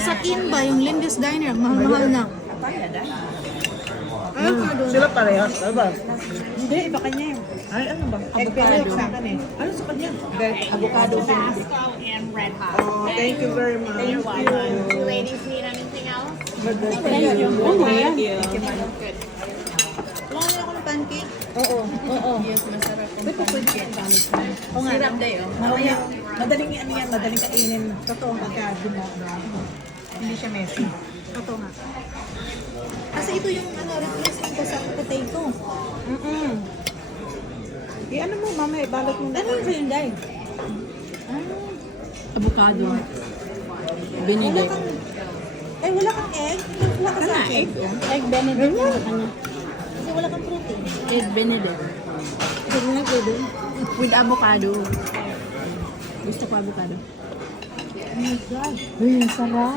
sa Kin ba, yung Lindy's Diner, mahal-mahal na. Sila parehas, ano ba? Hindi, iba kanya yun. Ay, ano ba? Avocado. Sa akin eh. Ano sa kanya? Avocado. Tabasco and red hot. Oh, thank you very much. You're welcome. You ladies need anything else? Thank you. Oh, yan. Good. Wala na ako ng pancake. Oo. Oo. Yes, masarap. May pupunti yan. Oo nga. Sirap day, oh. Mamaya, madaling ano yan, madaling kainin. Totoo pagka gumawa. Hindi siya messy. Ito nga. Kasi ito yung replacement ko sa potato. Ano mo, mamaya, balot mo na. Ano yung Hyundai? Avocado. Wala Binigay. kang... wala kang egg? Wala ka sa akin. Egg Benedict na sa kanya. Kasi wala kang protein. Egg Benedict. Egg na pwede. With avocado. Gusto ko avocado. Oh my God. Uy, sarap.